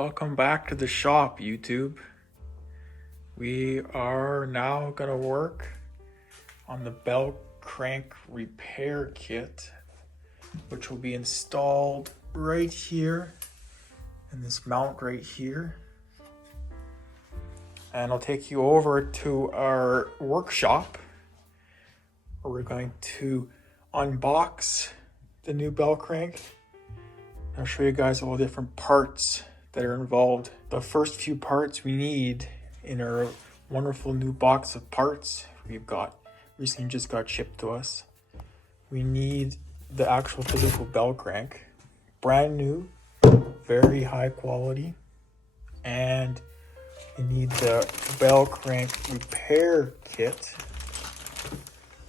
Welcome back to the shop, YouTube. We are now gonna work on the Bellcrank repair kit, which will be installed right here in this mount right here. And I'll take you over to our workshop where we're going to unbox the new Bellcrank. I'll show you guys all the different parts that are involved. The first few parts we need in our wonderful new box of parts we've got recently just got shipped to us. We need the actual physical Bellcrank, brand new, very high quality, and we need the Bellcrank repair kit,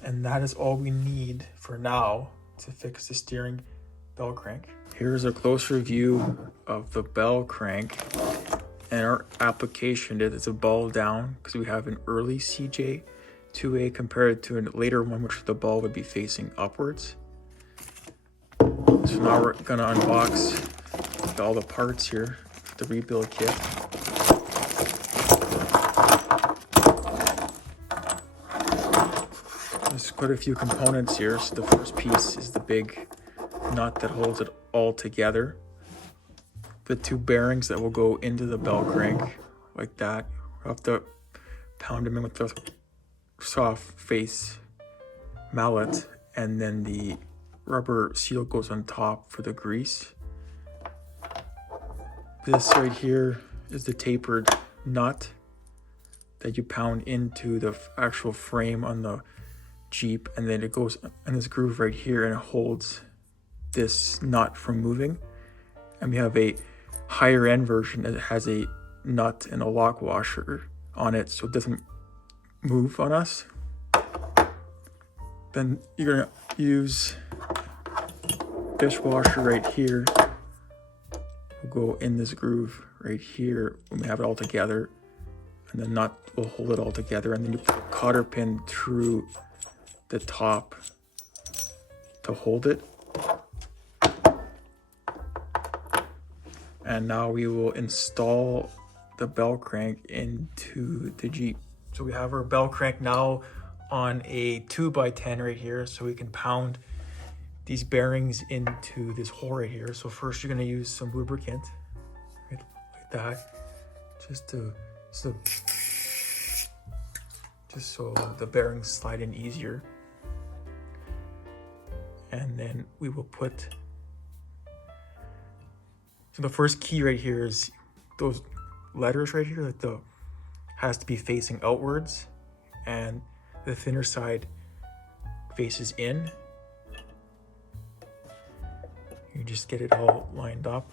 and that is all we need for now to fix the steering Bellcrank. Here's a closer view of the Bellcrank and our application. It's a ball down because we have an early CJ2A compared to a later one, which the ball would be facing upwards. So now we're gonna unbox all the parts here, the rebuild kit. There's quite a few components here. So the first piece is the big nut that holds it all together. The two bearings that will go into the Bellcrank like that. We'll have to pound them in with the soft face mallet, and then the rubber seal goes on top for the grease. This right here is the tapered nut that you pound into the actual frame on the Jeep, and then it goes in this groove right here and it holds this nut from moving. And we have a higher end version that has a nut and a lock washer on it so it doesn't move on us. Then you're gonna use this washer right here. Will go in this groove right here when we have it all together, and the nut will hold it all together, and then you put a cotter pin through the top to hold it. And now we will install the Bellcrank into the Jeep. So we have our Bellcrank now on a 2x10 right here, so we can pound these bearings into this hole right here. So first you're gonna use some lubricant, right, like that, just so the bearings slide in easier. And then we will put, so the first key right here is those letters right here, that has to be facing outwards, and the thinner side faces in. You just get it all lined up.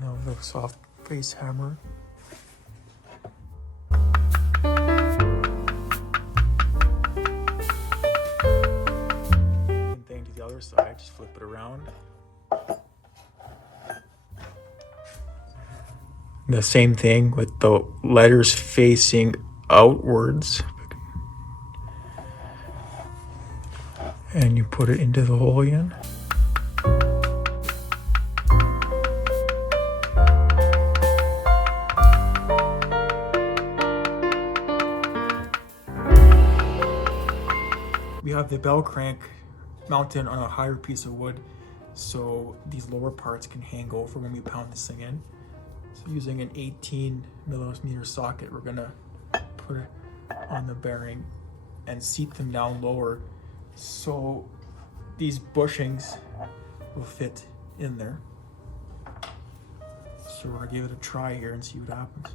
Now the soft face hammer. Side, just flip it around. The same thing with the letters facing outwards, and you put it into the hole again. We have the Bellcrank mounted on a higher piece of wood, so these lower parts can hang over when we pound this thing in. So using an 18mm socket, we're gonna put it on the bearing and seat them down lower so these bushings will fit in there. So we're gonna give it a try here and see what happens.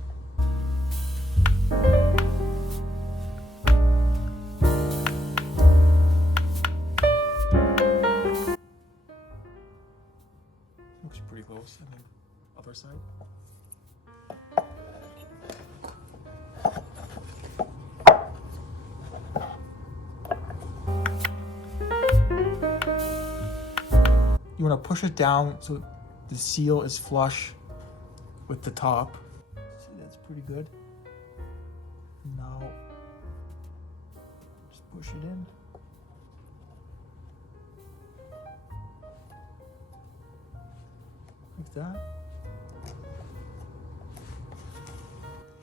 Looks pretty close. And then other side. You want to push it down so the seal is flush with the top. See, that's pretty good. Now, just push it in. that.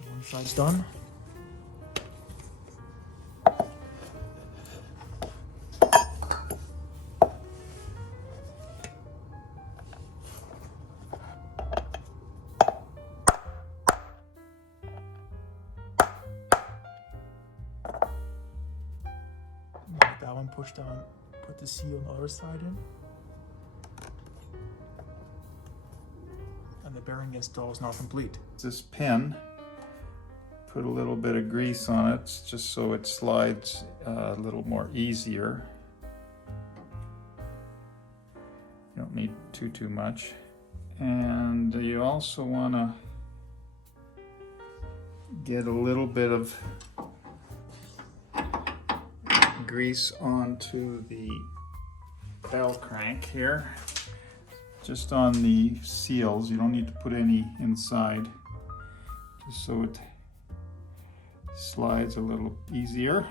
One side's done. Get that one pushed on, put the seal on the other side in. And the bearing install is now complete. This pin, put a little bit of grease on it just so it slides a little more easier. You don't need too much. And you also want to get a little bit of grease onto the bell crank here, just on the seals. You don't need to put any inside, just so it slides a little easier.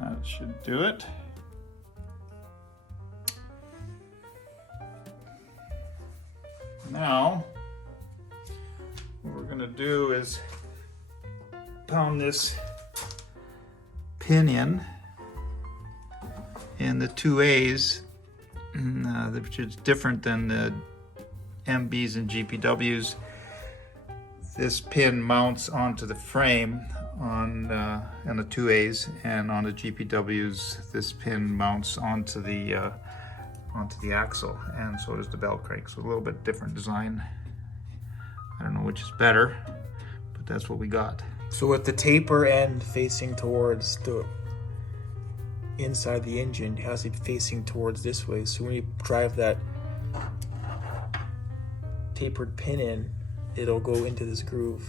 That should do it. Now, what we're going to do is pound this pin in the 2As, which is different than the MBs and GPWs. This pin mounts onto the frame on the 2As, and on the GPWs, this pin mounts onto the axle, and so does the bell crank. So a little bit different design. I don't know which is better, but that's what we got. So with the taper end facing towards the inside the engine, it has to be facing towards this way. So when you drive that tapered pin in, it'll go into this groove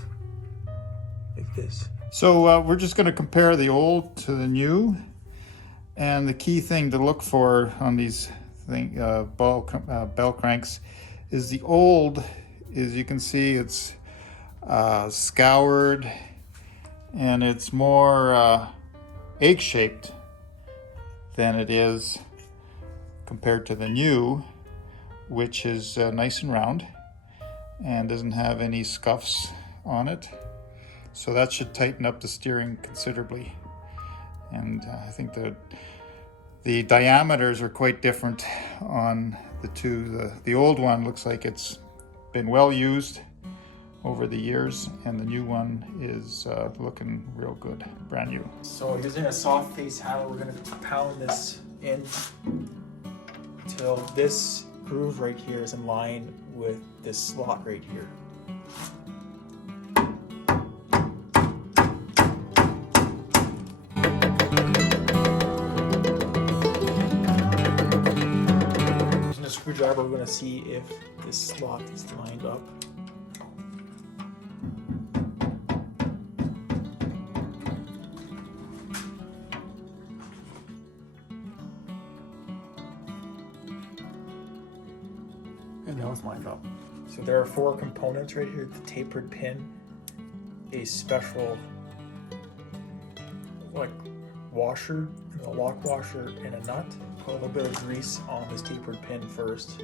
like this. So we're just going to compare the old to the new, and the key thing to look for on these bell cranks is the old, as you can see, it's scoured and it's more egg-shaped than it is compared to the new, which is nice and round and doesn't have any scuffs on it. So that should tighten up the steering considerably. And I think the diameters are quite different on the two. The old one looks like it's been well used over the years, and the new one is looking real good, brand new. So using a soft face hammer, we're going to pound this in till this groove right here is in line with this slot right here. Using a screwdriver, we're going to see if this slot is lined up. And now it's lined up. So there are 4 components right here: the tapered pin, a special like washer, a lock washer, and a nut. Put a little bit of grease on this tapered pin first,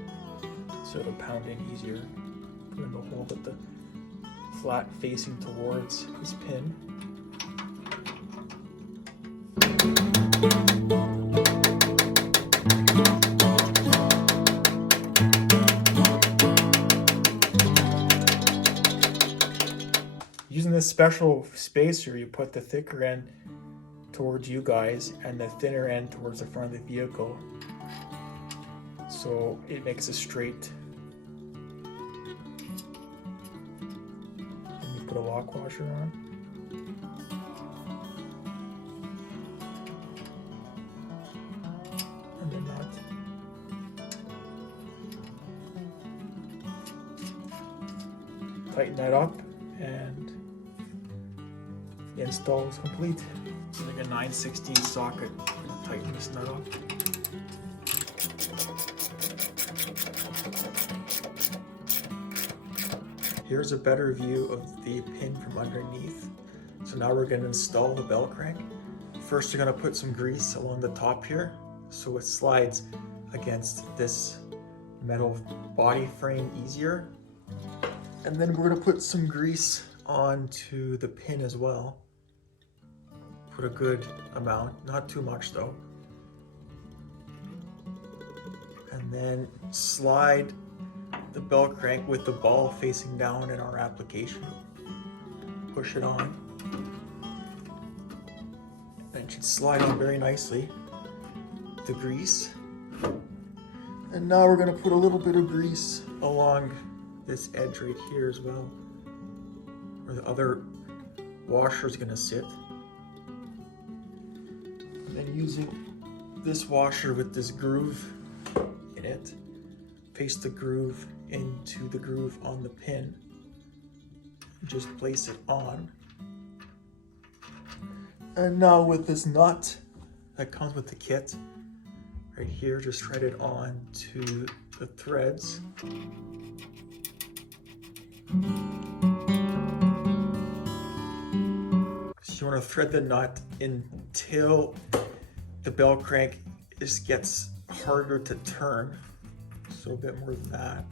so it'll pound in easier. Put in the hole with the flat facing towards this pin. Using this special spacer, you put the thicker end towards you guys and the thinner end towards the front of the vehicle, so it makes a straight. And you put a lock washer on. And the nut. Tighten that up, and the install is complete. So like a 9/16 socket. Tighten this nut up. Here's a better view of the pin from underneath. So now we're going to install the bell crank. First, you're gonna put some grease along the top here so it slides against this metal body frame easier. And then we're gonna put some grease onto the pin as well. Put a good amount, not too much though. And then slide the bell crank with the ball facing down in our application. Push it on. And it should slide on very nicely. The grease. And now we're gonna put a little bit of grease along this edge right here as well, where the other washer is gonna sit. And then using this washer with this groove in it, paste the groove into the groove on the pin. Just place it on. And now with this nut that comes with the kit, right here, just thread it on to the threads. So you want to thread the nut until the bell crank just gets harder to turn. So a bit more than that.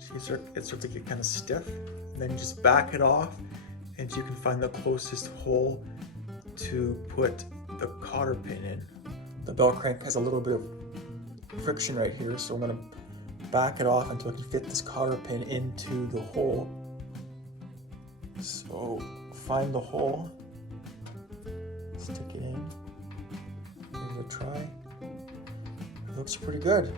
So it starts to get kind of stiff. And then just back it off and you can find the closest hole to put the cotter pin in. The bell crank has a little bit of friction right here, so I'm gonna back it off until I can fit this cotter pin into the hole. So find the hole, stick it in, give it a try. It looks pretty good.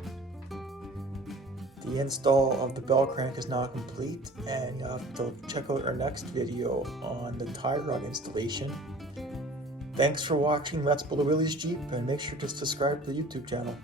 The install of the bell crank is now complete, and you'll have to check out our next video on the tie rod installation. Thanks for watching Let's Build a Willys Jeep, and make sure to subscribe to the YouTube channel.